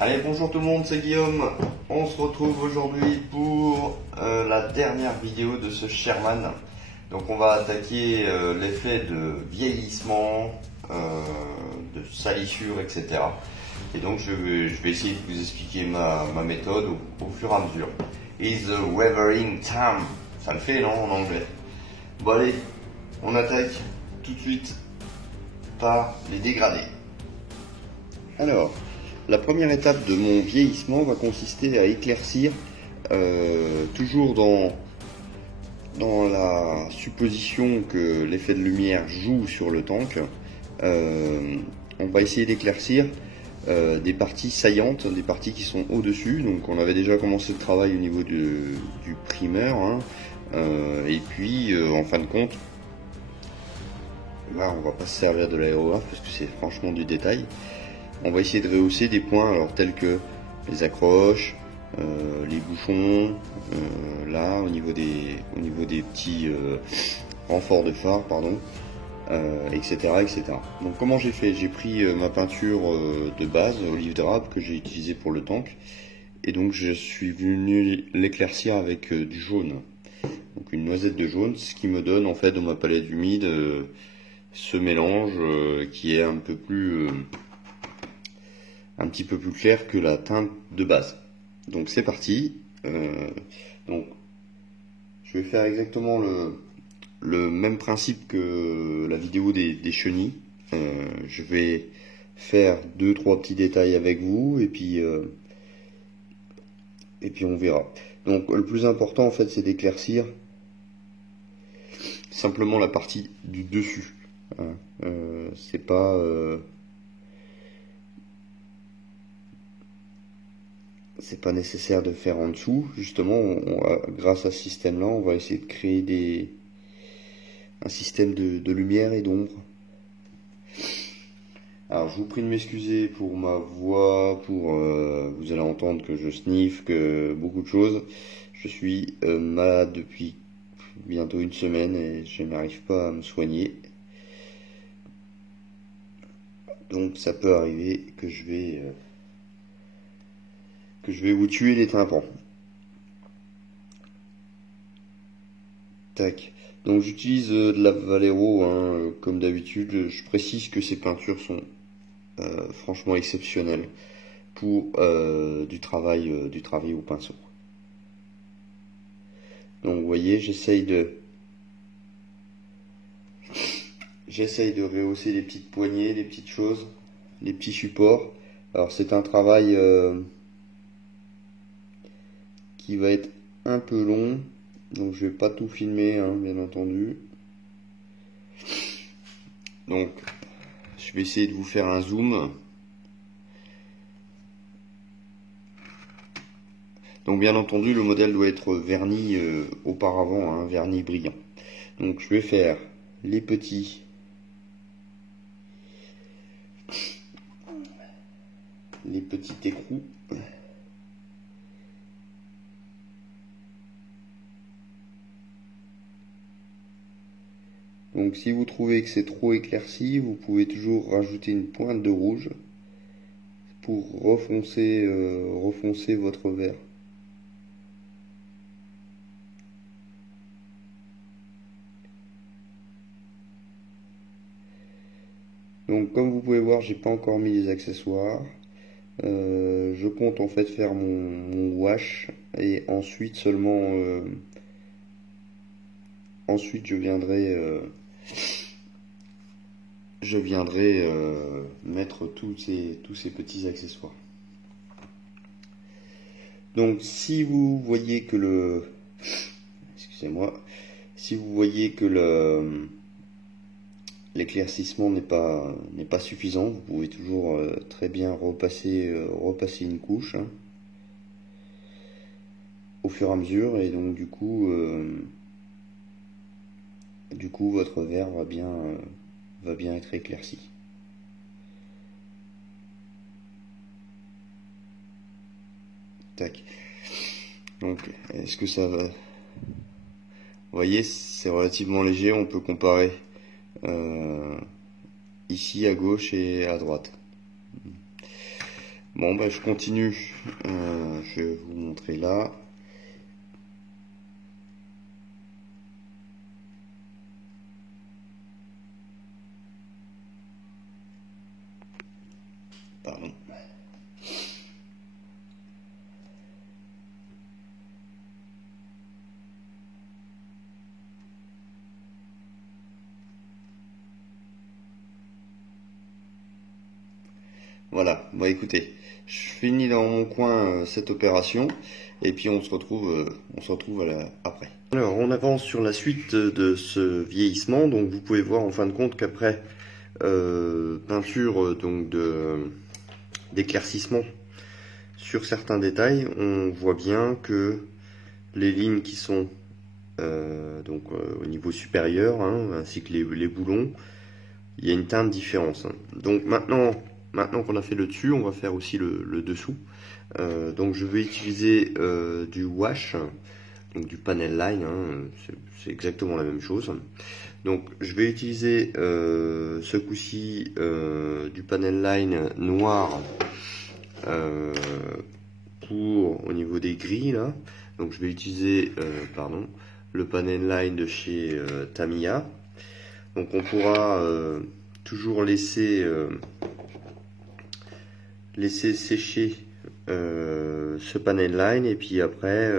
Allez, bonjour tout le monde, c'est Guillaume. On se retrouve aujourd'hui pour la dernière vidéo de ce Sherman. Donc on va attaquer l'effet de vieillissement, de salissure, etc. Et donc je vais essayer de vous expliquer ma méthode au fur et à mesure. Is the weathering time? Ça le fait, non, en anglais? Bon allez, on attaque tout de suite par les dégradés. Alors, la première étape de mon vieillissement va consister à éclaircir, toujours dans la supposition que l'effet de lumière joue sur le tank. On va essayer d'éclaircir des parties saillantes, des parties qui sont au-dessus. Donc on avait déjà commencé le travail au niveau du primer, hein. Et puis en fin de compte, là on va pas se servir de l'aérographe parce que c'est franchement du détail. On va essayer de rehausser des points alors tels que les accroches, les bouchons, là au niveau des petits renforts de phare, pardon, etc., etc. Donc comment j'ai fait? J'ai pris ma peinture de base, olive drab, que j'ai utilisée pour le tank, et donc je suis venu l'éclaircir avec du jaune, donc une noisette de jaune, ce qui me donne en fait dans ma palette humide ce mélange qui est un petit peu plus clair que la teinte de base. Donc c'est parti. Donc je vais faire exactement le même principe que la vidéo des chenilles. Je vais faire 2-3 petits détails avec vous et puis on verra. Donc le plus important en fait c'est d'éclaircir simplement la partie du dessus, hein. C'est pas c'est pas nécessaire de faire en dessous. Justement, grâce à ce système-là, on va essayer de créer un système de lumière et d'ombre. Alors, je vous prie de m'excuser pour ma voix, vous allez entendre que je sniffe, que beaucoup de choses. Je suis malade depuis bientôt une semaine et je n'arrive pas à me soigner. Donc, ça peut arriver que je vais vous tuer les tympans. Tac. Donc j'utilise de la Vallejo, hein, comme d'habitude. Je précise que ces peintures sont franchement exceptionnelles pour du travail au pinceau. Donc vous voyez, j'essaye de rehausser les petites poignées, les petites choses, les petits supports. Alors c'est un travail qui va être un peu long, donc je vais pas tout filmer, hein, bien entendu. Donc je vais essayer de vous faire un zoom. Donc bien entendu le modèle doit être verni auparavant, hein, verni brillant. Donc je vais faire les petits écrous. Donc si vous trouvez que c'est trop éclairci, vous pouvez toujours rajouter une pointe de rouge pour refoncer votre vert. Donc comme vous pouvez voir, j'ai pas encore mis les accessoires. Je compte en fait faire mon wash et ensuite seulement ensuite je viendrai mettre tous ces petits accessoires. Donc si vous voyez que l'éclaircissement n'est pas suffisant, vous pouvez toujours très bien repasser une couche, hein, au fur et à mesure, et donc du coup votre verre va bien être éclairci. Tac. Donc est-ce que ça va? Vous voyez, c'est relativement léger, on peut comparer ici à gauche et à droite. Bon, bah, je continue. Je vais vous montrer là. Pardon. Voilà, bon écoutez, je finis dans mon coin cette opération et puis on se retrouve après. Alors on avance sur la suite de ce vieillissement, donc vous pouvez voir en fin de compte qu'après peinture donc d'éclaircissement sur certains détails, on voit bien que les lignes qui sont au niveau supérieur, hein, ainsi que les boulons, il y a une teinte différence. Donc maintenant qu'on a fait le dessus, on va faire aussi le dessous. Donc je vais utiliser du wash, donc du panel line, hein, c'est exactement la même chose. Donc je vais utiliser ce coup-ci du panel line noir pour au niveau des grilles là. Donc je vais utiliser le panel line de chez Tamiya. Donc on pourra toujours laisser sécher ce panel line et puis après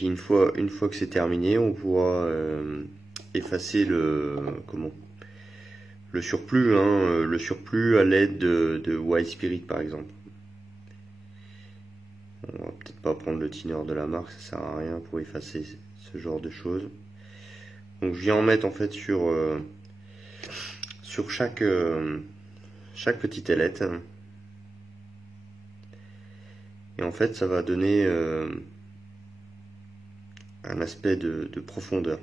une fois que c'est terminé, on pourra effacer le surplus, hein, le surplus à l'aide de White Spirit par exemple. On va peut-être pas prendre le thinner de la marque, ça sert à rien pour effacer ce genre de choses. Donc je viens en mettre en fait sur chaque petite ailette. Et en fait ça va donner un aspect de profondeur.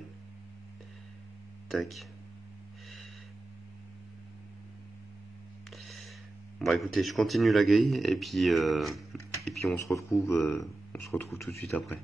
Tac. Bon écoutez, je continue la grille et puis on se retrouve tout de suite après.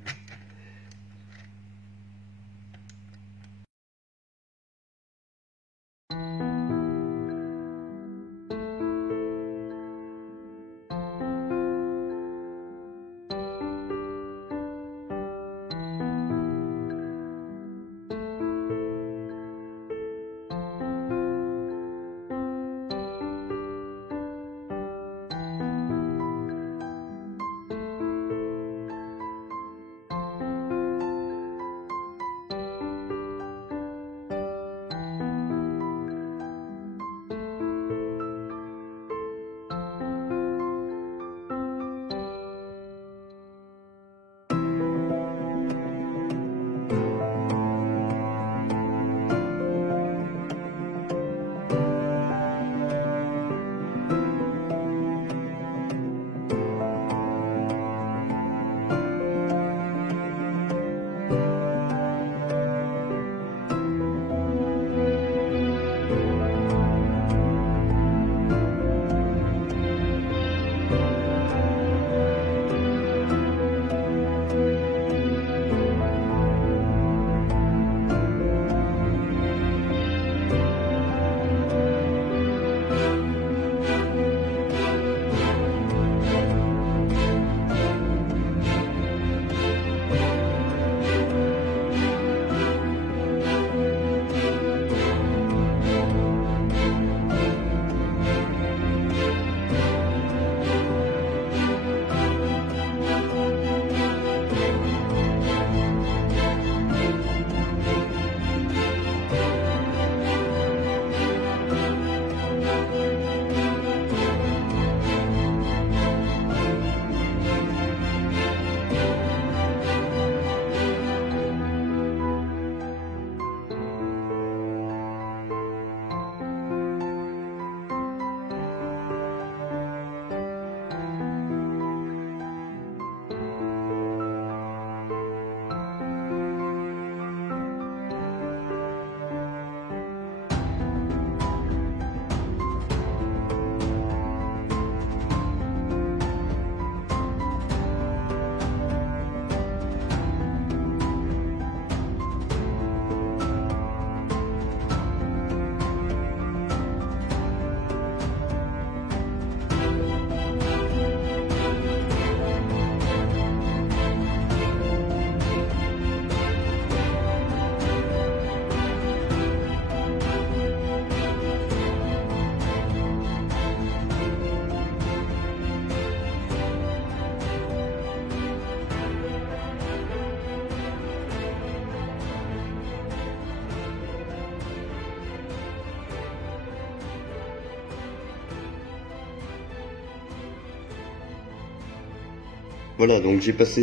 Voilà, donc j'ai passé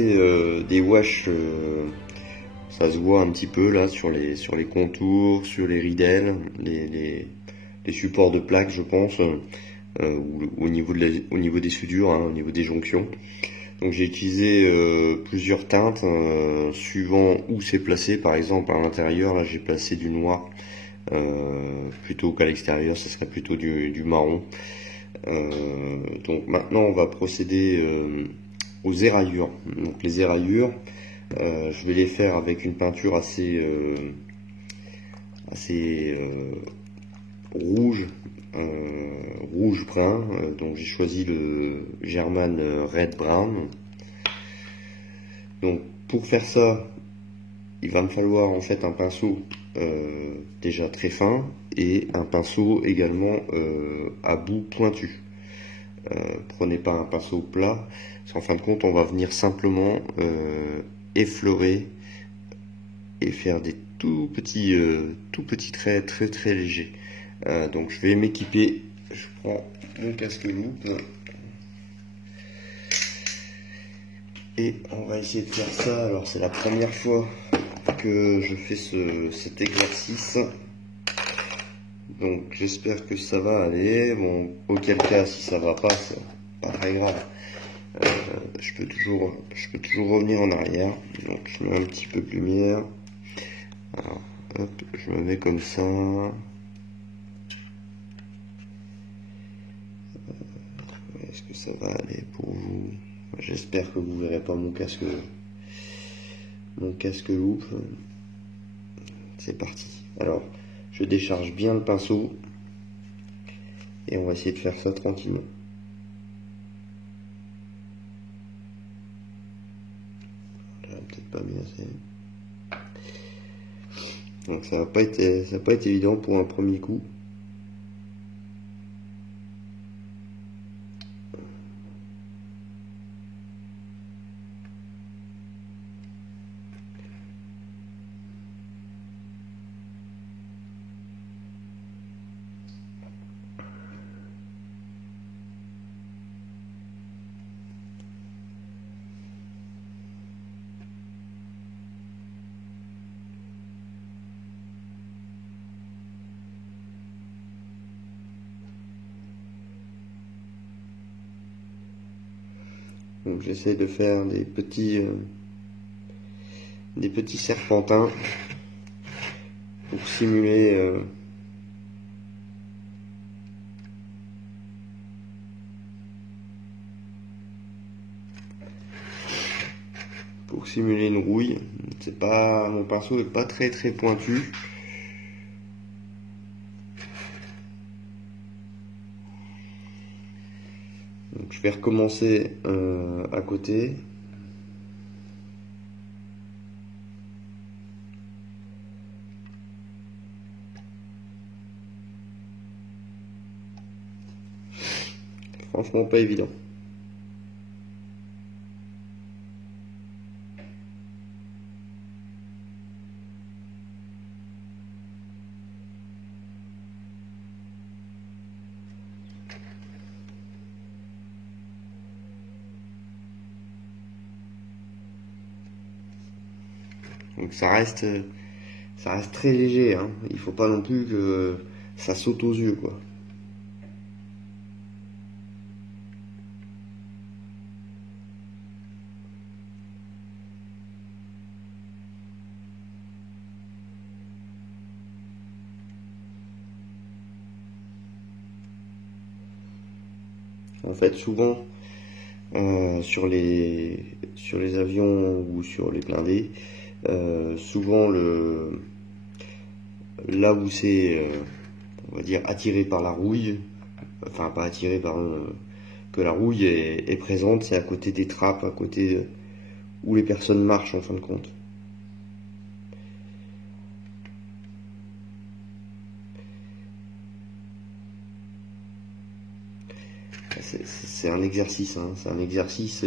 des washes, ça se voit un petit peu là sur les contours, sur les ridelles, les supports de plaques, je pense, au niveau des soudures, hein, au niveau des jonctions. Donc j'ai utilisé plusieurs teintes suivant où c'est placé. Par exemple à l'intérieur, là j'ai placé du noir, plutôt qu'à l'extérieur, ce serait plutôt du marron. Donc maintenant on va procéder aux éraillures. Donc les éraillures, je vais les faire avec une peinture assez rouge, rouge brun. Donc j'ai choisi le German Red Brown. Donc pour faire ça, il va me falloir en fait un pinceau déjà très fin et un pinceau également à bout pointu. Prenez pas un pinceau plat, parce qu'en fin de compte on va venir simplement effleurer et faire des tout petits traits très légers. Donc je vais m'équiper, je prends mon casque loupe et on va essayer de faire ça. Alors c'est la première fois que je fais cet exercice, donc j'espère que ça va aller. Bon, auquel cas si ça va pas, c'est pas très grave. Je peux toujours revenir en arrière. Donc je mets un petit peu de lumière. Alors, hop, je me mets comme ça. Est-ce que ça va aller pour vous? J'espère que vous verrez pas mon casque loupe. C'est parti. Alors, je décharge bien le pinceau et on va essayer de faire ça tranquillement. Là, peut-être pas bien assez. Donc ça va pas être évident pour un premier coup. Donc j'essaie de faire des petits serpentins pour simuler une rouille. C'est pas, mon pinceau est pas très pointu. Donc je vais recommencer à côté. Franchement pas évident. Donc ça reste très léger, hein. Il faut pas non plus que ça saute aux yeux, quoi. En fait, souvent sur les avions ou sur les blindés, souvent là où c'est on va dire attiré par la rouille, enfin pas attiré par que la rouille est présente, c'est à côté des trappes, à côté où les personnes marchent en fin de compte. C'est un exercice, hein, c'est un exercice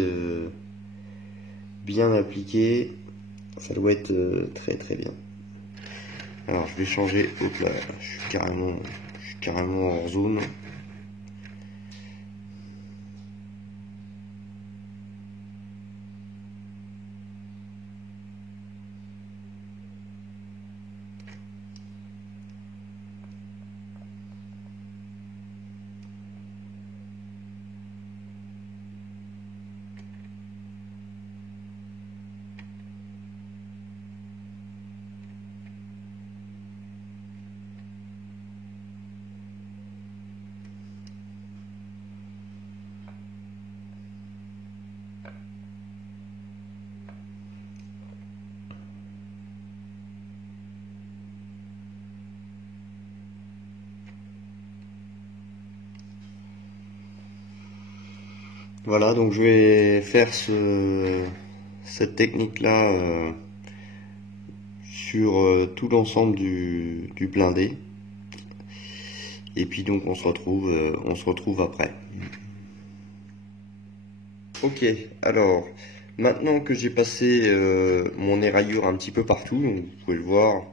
bien appliqué, ça doit être très bien. Alors je vais changer, hop là, je suis carrément hors zone. Voilà, donc je vais faire cette technique-là sur tout l'ensemble du blindé. Et puis donc on se retrouve après. Ok, alors maintenant que j'ai passé mon éraillure un petit peu partout, donc vous pouvez le voir,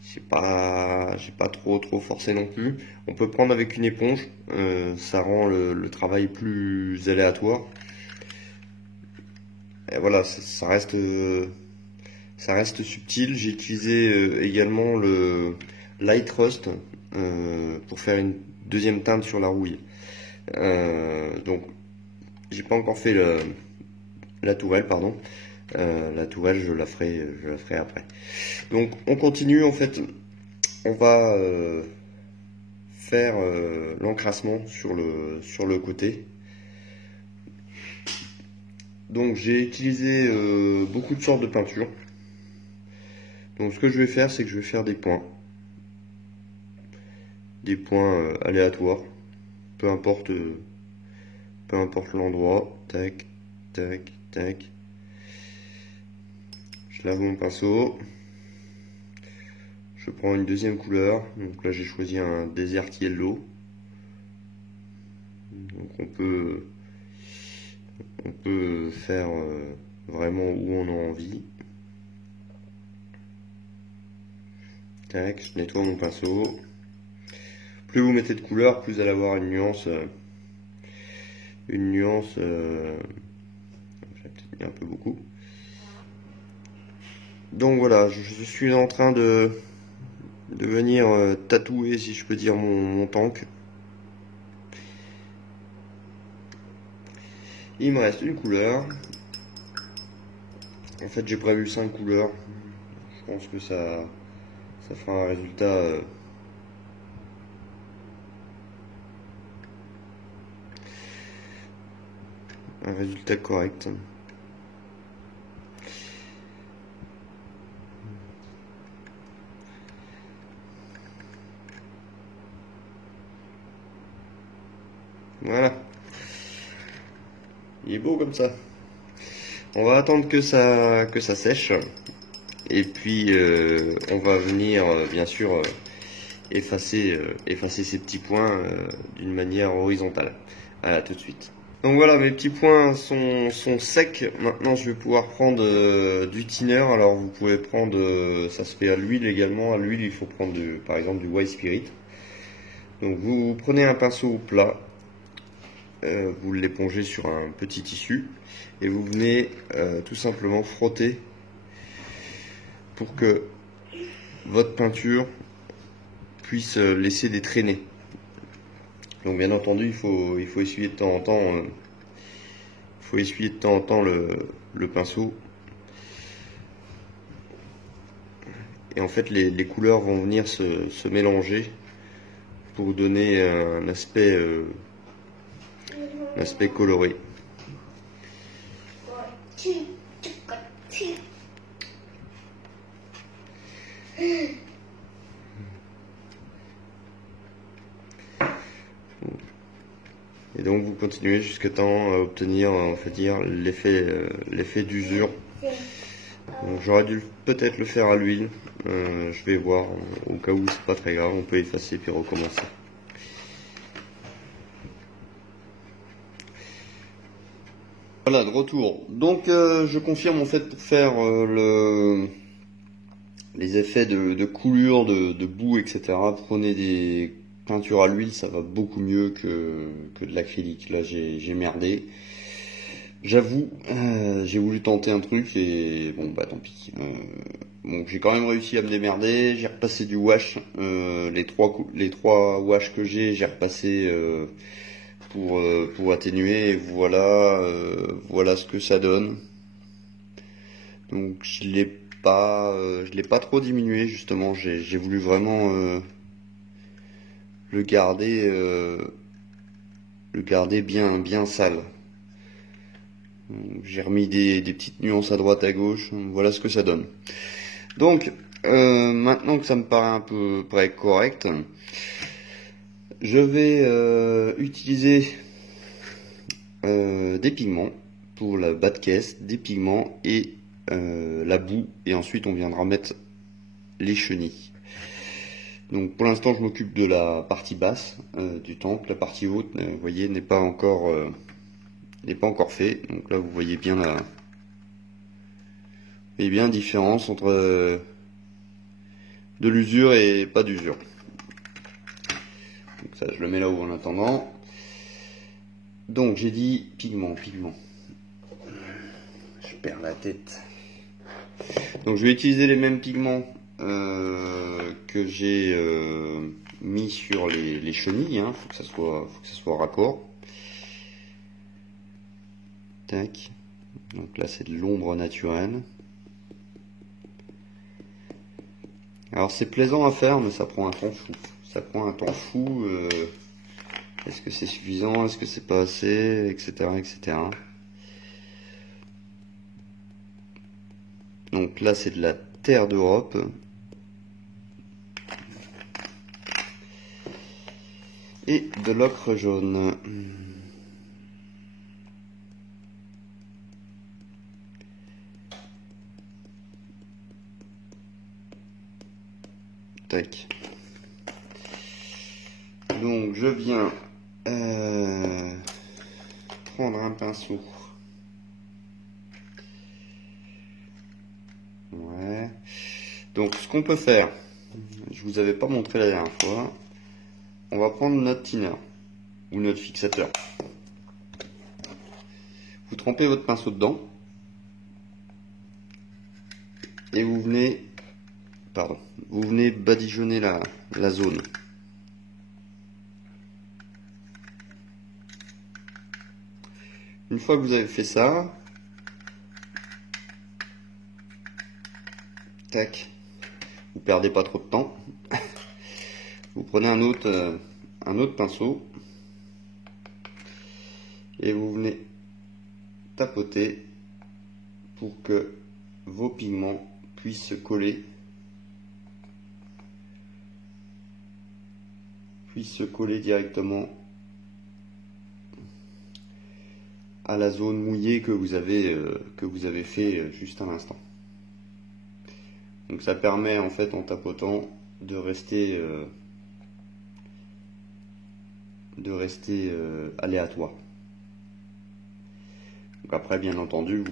j'ai pas trop forcé non plus. On peut prendre avec une éponge, ça rend le travail plus aléatoire. Et voilà, ça reste subtil. J'ai utilisé également le Light Rust pour faire une deuxième teinte sur la rouille. Donc j'ai pas encore fait la tourelle, pardon. La tourelle, je la ferai après. Donc on continue, en fait, on va faire l'encrassement sur le côté. Donc j'ai utilisé beaucoup de sortes de peintures. Donc ce que je vais faire, c'est que je vais faire des points aléatoires, peu importe l'endroit. Tac, tac, tac. Je lave mon pinceau. Je prends une deuxième couleur. Donc là j'ai choisi un Desert Yellow. Donc on peut faire vraiment où on a envie. Tac, je nettoie mon pinceau. Plus vous mettez de couleur, plus vous allez avoir une nuance. J'ai peut-être mis un peu beaucoup. Donc voilà, je suis en train de venir tatouer, si je peux dire, mon tank. Il me reste une couleur. En fait, j'ai prévu 5 couleurs. Je pense que ça fera un résultat correct. Voilà. Il est beau comme ça. On va attendre que ça sèche. Et puis on va venir bien sûr effacer ces petits points d'une manière horizontale. Voilà, tout de suite. Donc voilà, mes petits points sont secs. Maintenant je vais pouvoir prendre du thinner. Alors vous pouvez prendre, ça se fait à l'huile également. À l'huile il faut prendre par exemple du white spirit. Donc vous prenez un pinceau plat, vous l'épongez sur un petit tissu et vous venez tout simplement frotter pour que votre peinture puisse laisser des traînées. Donc bien entendu il faut essuyer de temps en temps, le pinceau. Et en fait les couleurs vont venir se mélanger pour donner un aspect coloré. Et donc vous continuez jusqu'à temps à obtenir, on va dire, l'effet d'usure. J'aurais dû peut-être le faire à l'huile. Je vais voir, au cas où c'est pas très grave, on peut effacer puis recommencer. Voilà, de retour. Donc je confirme, en fait, pour faire les effets de coulure, de boue, etc. Prenez des peintures à l'huile, ça va beaucoup mieux que de l'acrylique. Là j'ai merdé. J'avoue, j'ai voulu tenter un truc et bon bah tant pis. Bon, j'ai quand même réussi à me démerder. J'ai repassé du wash. Les trois wash que j'ai repassé pour atténuer. Et voilà ce que ça donne. Donc je l'ai pas trop diminué justement. J'ai voulu vraiment le garder bien sale. J'ai remis des petites nuances à droite à gauche. Voilà ce que ça donne. Donc maintenant que ça me paraît un peu près correct, je vais utiliser des pigments pour la bas de caisse, des pigments et la boue, et ensuite on viendra mettre les chenilles. Donc pour l'instant je m'occupe de la partie basse du temple. La partie haute, vous voyez, n'est pas encore fait. Donc là vous voyez bien la différence entre de l'usure et pas d'usure. Donc ça je le mets là-haut en attendant. Donc j'ai dit pigment. Je perds la tête. Donc je vais utiliser les mêmes pigments que j'ai mis sur les chenilles. Faut que ça soit raccord. Tac. Donc là c'est de l'ombre naturelle. Alors c'est plaisant à faire, mais ça prend un temps fou. Est-ce que c'est suffisant? Est-ce que c'est pas assez? Etc. etc. Donc là c'est de la terre d'Europe. Et de l'ocre jaune. Tac. Donc je viens prendre un pinceau. Ouais. Donc ce qu'on peut faire, je vous avais pas montré la dernière fois, on va prendre notre thinner ou notre fixateur. Vous trempez votre pinceau dedans et vous venez badigeonner la zone. Une fois que vous avez fait ça, tac, vous perdez pas trop de temps. Vous prenez un autre pinceau et vous venez tapoter pour que vos pigments puissent se coller directement à la zone mouillée que vous avez fait juste à l'instant. Donc ça permet en fait en tapotant de rester aléatoire. Donc après bien entendu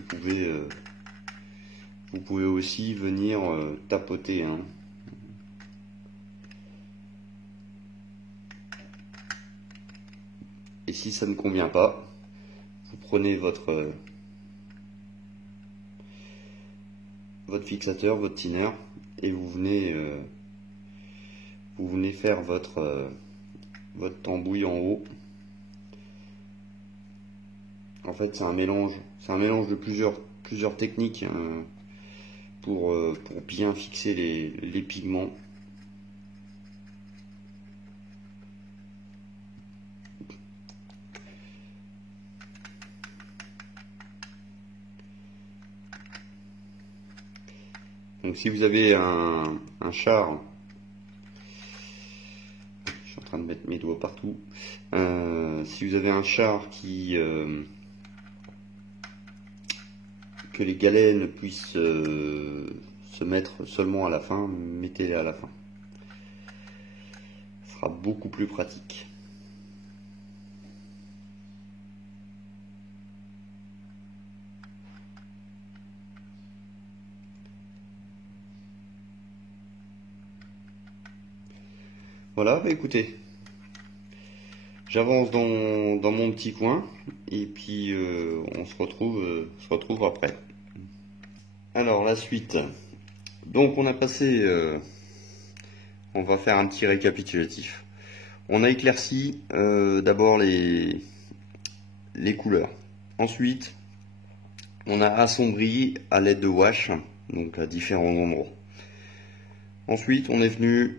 vous pouvez aussi venir tapoter. Et si ça ne convient pas, vous prenez votre fixateur, votre thinner, et vous venez faire votre tambouille en haut. En fait, c'est un mélange de plusieurs techniques pour bien fixer les pigments. Donc si vous avez un char, je suis en train de mettre mes doigts partout, si vous avez un char que les galènes puissent se mettre seulement à la fin, mettez-les à la fin. Ce sera beaucoup plus pratique. Voilà, bah écoutez, j'avance dans mon petit coin et puis on se retrouve après. Alors la suite. Donc on a passé, on va faire un petit récapitulatif. On a éclairci d'abord les couleurs. Ensuite, on a assombri à l'aide de wash, donc à différents endroits. Ensuite, on est venu,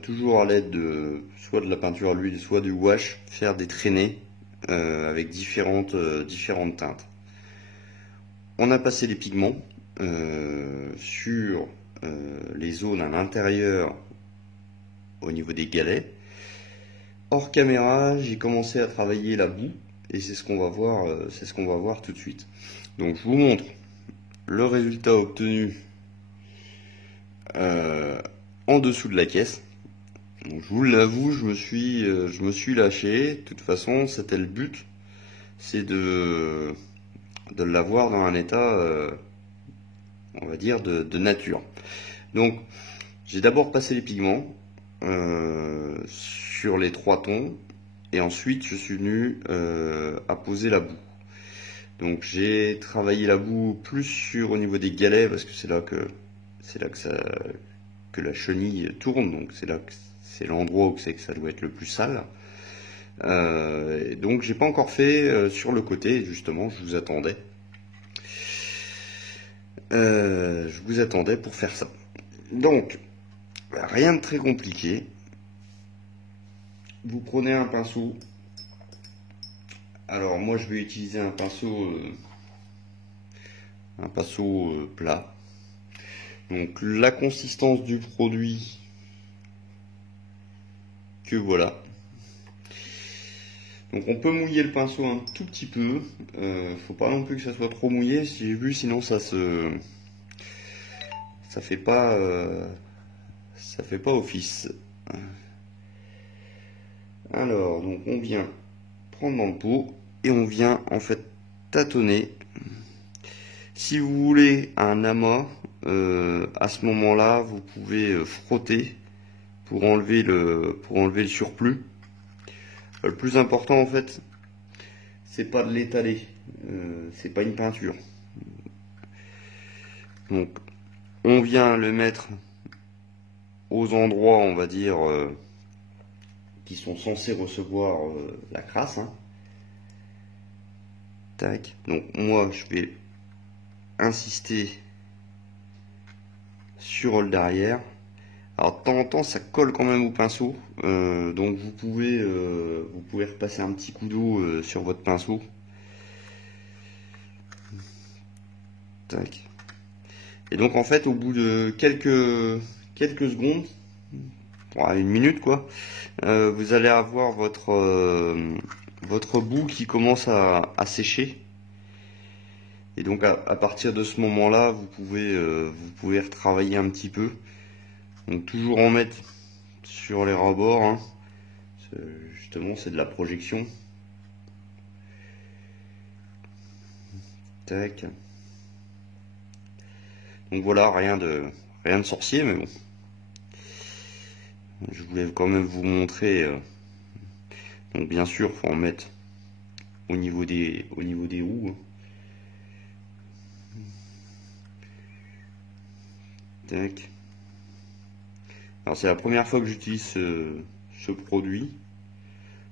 toujours à l'aide de soit de la peinture à l'huile, soit du wash, faire des traînées avec différentes teintes. On a passé les pigments sur les zones à l'intérieur au niveau des galets. Hors caméra, j'ai commencé à travailler la boue et c'est ce qu'on va voir tout de suite. Donc je vous montre le résultat obtenu en dessous de la caisse. Donc, je vous l'avoue, je me suis lâché. De toute façon, c'était le but, c'est de l'avoir dans un état, on va dire, de nature. Donc, j'ai d'abord passé les pigments sur les 3 tons, et ensuite je suis venu à poser la boue. Donc, j'ai travaillé la boue plus au niveau des galets, parce que c'est là que la chenille tourne, donc c'est l'endroit où c'est que ça doit être le plus sale. Donc j'ai pas encore fait sur le côté, justement, je vous attendais. Pour faire ça. Donc, rien de très compliqué. Vous prenez un pinceau. Alors moi je vais utiliser un pinceau plat. Donc la consistance du produit que voilà. Donc on peut mouiller le pinceau un tout petit peu. Faut pas non plus que ça soit trop mouillé. Si j'ai vu, sinon ça fait pas office. Alors donc on vient prendre dans le pot et on vient en fait tâtonner. Si vous voulez un amas, à ce moment-là, vous pouvez frotter pour enlever le surplus. Le plus important en fait, c'est pas de l'étaler, c'est pas une peinture. Donc on vient le mettre aux endroits, on va dire, qui sont censés recevoir la crasse. Hein. Tac. Donc moi je vais insister sur le derrière. Alors de temps en temps ça colle quand même au pinceau, donc vous pouvez repasser un petit coup d'eau sur votre pinceau. Tac. Et donc en fait au bout de quelques secondes, une minute quoi, vous allez avoir votre boue qui commence à sécher. Et donc à partir de ce moment là vous pouvez retravailler un petit peu. Donc toujours en mettre sur les rabords, hein. Justement c'est de la projection. Tac. Donc voilà, rien de sorcier, mais bon. Je voulais quand même vous montrer. Donc bien sûr, faut en mettre au niveau des roues. Hein. Tac. Alors c'est la première fois que j'utilise ce produit.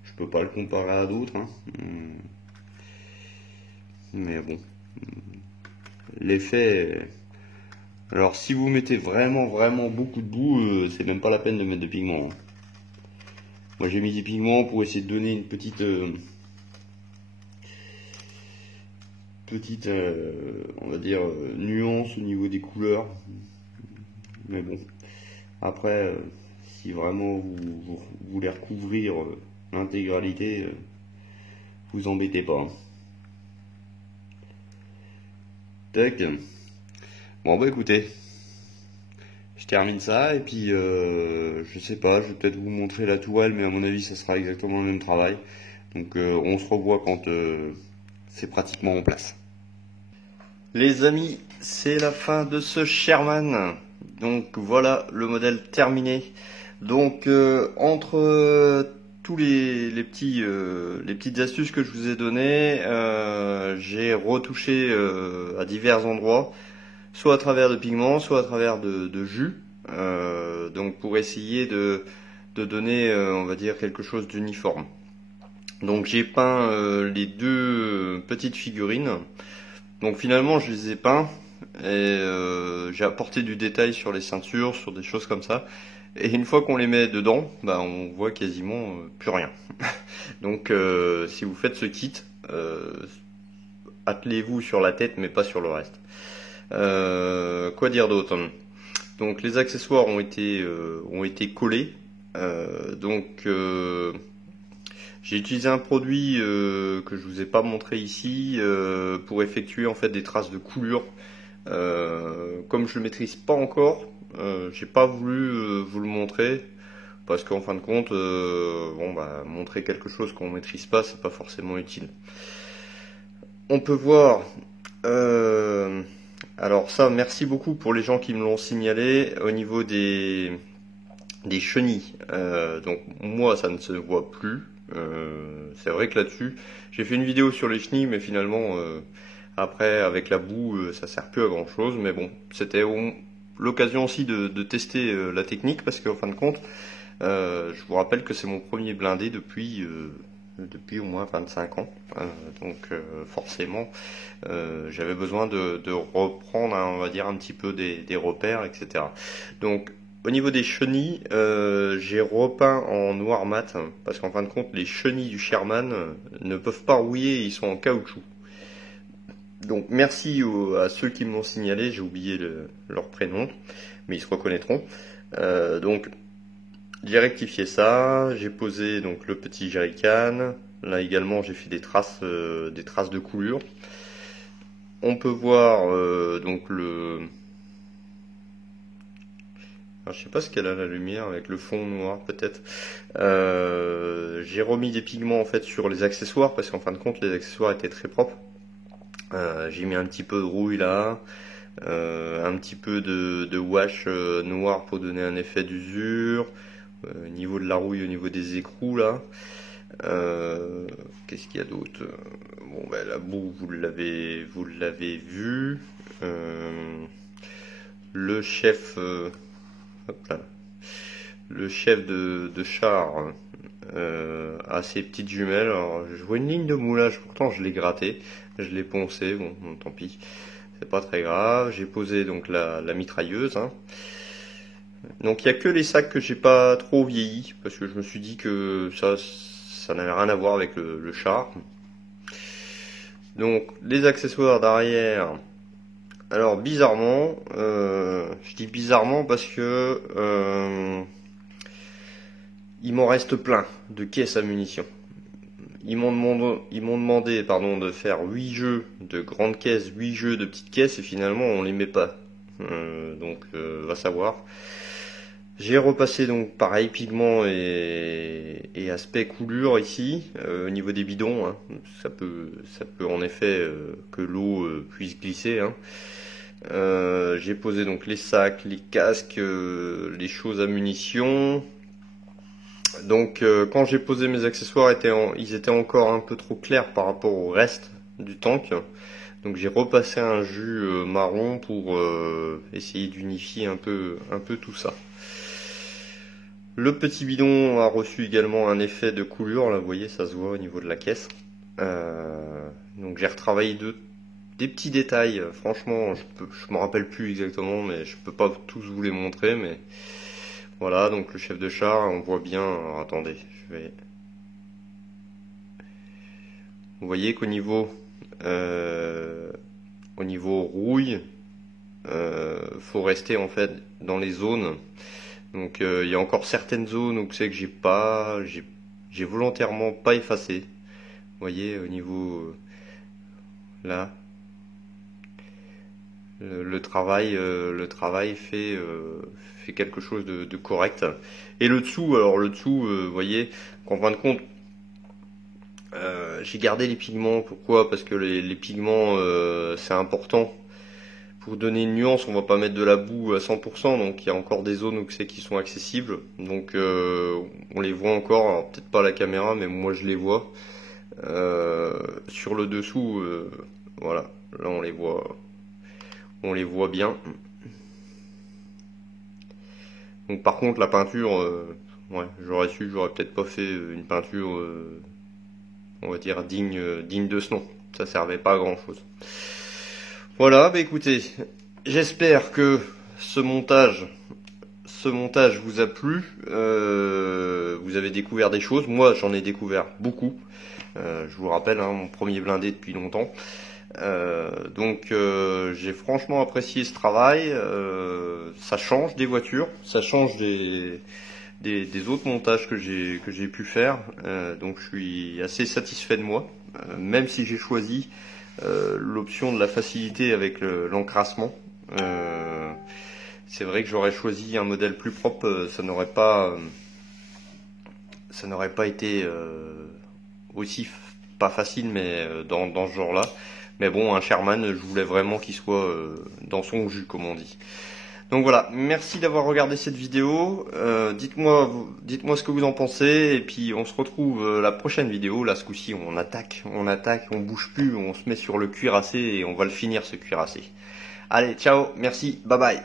Je peux pas le comparer à d'autres. Hein. Mais bon. L'effet. Alors si vous mettez vraiment beaucoup de boue, c'est même pas la peine de mettre de pigment. Hein. Moi j'ai mis des pigments pour essayer de donner une petite on va dire nuance au niveau des couleurs. Mais bon. Après, si vraiment vous voulez recouvrir l'intégralité, vous embêtez pas. Hein. Tac. Bon bah écoutez, je termine ça et puis je sais pas, je vais peut-être vous montrer la tourelle, mais à mon avis ça sera exactement le même travail. Donc on se revoit quand c'est pratiquement en place. Les amis, c'est la fin de ce Sherman. Donc voilà le modèle terminé. Donc entre tous les petites astuces que je vous ai données, j'ai retouché à divers endroits, soit à travers de pigments, soit à travers de jus, donc pour essayer de donner, on va dire, quelque chose d'uniforme. Donc j'ai peint les 2 petites figurines. Donc finalement je les ai peints et j'ai apporté du détail sur les ceintures, sur des choses comme ça. Et une fois qu'on les met dedans, bah, on voit quasiment plus rien. Donc si vous faites ce kit, attelez-vous sur la tête mais pas sur le reste. Quoi dire d'autre? Donc les accessoires ont été collés. Donc J'ai utilisé un produit que je vous ai pas montré ici pour effectuer en fait des traces de coulure. Comme je le maîtrise pas encore, j'ai pas voulu vous le montrer parce qu'en fin de compte, bon bah montrer quelque chose qu'on maîtrise pas, c'est pas forcément utile. On peut voir. Alors ça, merci beaucoup pour les gens qui me l'ont signalé au niveau des chenilles. Donc moi, ça ne se voit plus. C'est vrai que là-dessus, j'ai fait une vidéo sur les chenilles, mais finalement, après, avec la boue, ça sert plus à grand-chose. Mais bon, c'était l'occasion aussi de tester la technique, parce qu'en fin de compte, je vous rappelle que c'est mon premier blindé depuis au moins 25 ans. Donc forcément, j'avais besoin de reprendre, on va dire, un petit peu des repères, etc. Donc au niveau des chenilles, j'ai repeint en noir mat, parce qu'en fin de compte, les chenilles du Sherman ne peuvent pas rouiller, ils sont en caoutchouc. Donc merci à ceux qui me l'ont signalé, j'ai oublié leur prénom, mais ils se reconnaîtront. Donc j'ai rectifié ça, j'ai posé donc le petit jerrycan. Là également j'ai fait des traces de coulure. On peut voir donc le... Alors, je sais pas ce qu'elle a la lumière avec le fond noir peut-être. J'ai remis des pigments en fait sur les accessoires parce qu'en fin de compte les accessoires étaient très propres. J'ai mis un petit peu de rouille là, un petit peu de wash noir pour donner un effet d'usure. Au niveau de la rouille, au niveau des écrous là. Qu'est-ce qu'il y a d'autre? Bon ben la boue vous l'avez vu. Le chef hop là. Le chef de char a ses petites jumelles. Alors, je vois une ligne de moulage, pourtant je l'ai gratté, je l'ai poncé, bon tant pis, c'est pas très grave. J'ai posé donc la mitrailleuse. Hein. Donc il n'y a que les sacs que j'ai pas trop vieilli, parce que je me suis dit que ça n'avait rien à voir avec le char. Donc les accessoires d'arrière, alors bizarrement, je dis bizarrement parce que il m'en reste plein de caisses à munitions. Ils m'ont demandé de faire 8 jeux de grandes caisses, 8 jeux de petites caisses, et finalement on les met pas. Donc va savoir. J'ai repassé donc pareil pigment et aspect coulure ici au niveau des bidons. Hein. Ça peut en effet que l'eau puisse glisser. Hein. J'ai posé donc les sacs, les casques, les choses à munitions. Donc quand j'ai posé mes accessoires, ils étaient encore un peu trop clairs par rapport au reste du tank. Donc j'ai repassé un jus marron pour essayer d'unifier un peu tout ça. Le petit bidon a reçu également un effet de coulure, là vous voyez, ça se voit au niveau de la caisse. Donc j'ai retravaillé des petits détails, franchement je me rappelle plus exactement, mais je peux pas tous vous les montrer, mais voilà, donc le chef de char, on voit bien, alors, attendez, vous voyez qu'au niveau rouille, faut rester en fait dans les zones. Donc il y a encore certaines zones où c'est que j'ai volontairement pas effacé. Vous voyez au niveau là, le travail fait quelque chose de correct. Et le dessous, vous voyez qu'en fin de compte, j'ai gardé les pigments. Pourquoi? Parce que les pigments c'est important. Pour donner une nuance, on va pas mettre de la boue à 100%, donc il y a encore des zones où c'est qui sont accessibles. Donc on les voit encore, alors peut-être pas à la caméra, mais moi je les vois. Sur le dessous, voilà, là on les voit bien. Donc par contre la peinture, ouais, j'aurais peut-être pas fait une peinture, on va dire digne de ce nom. Ça servait pas à grand chose. Voilà, bah écoutez, j'espère que ce montage vous a plu. Vous avez découvert des choses. Moi, j'en ai découvert beaucoup. Je vous rappelle, hein, mon premier blindé depuis longtemps. Donc, j'ai franchement apprécié ce travail. Ça change des voitures, ça change des autres montages que j'ai pu faire. Donc je suis assez satisfait de moi, même si j'ai choisi l'option de la facilité avec l'encrassement. C'est vrai que j'aurais choisi un modèle plus propre, ça n'aurait pas été aussi pas facile, mais dans ce genre-là. Mais bon, un Sherman, je voulais vraiment qu'il soit dans son jus, comme on dit. Donc voilà, merci d'avoir regardé cette vidéo. Dites-moi ce que vous en pensez, et puis on se retrouve la prochaine vidéo. Là, ce coup-ci, on attaque, on bouge plus, on se met sur le cuirassé et on va le finir ce cuirassé. Allez, ciao, merci, bye bye.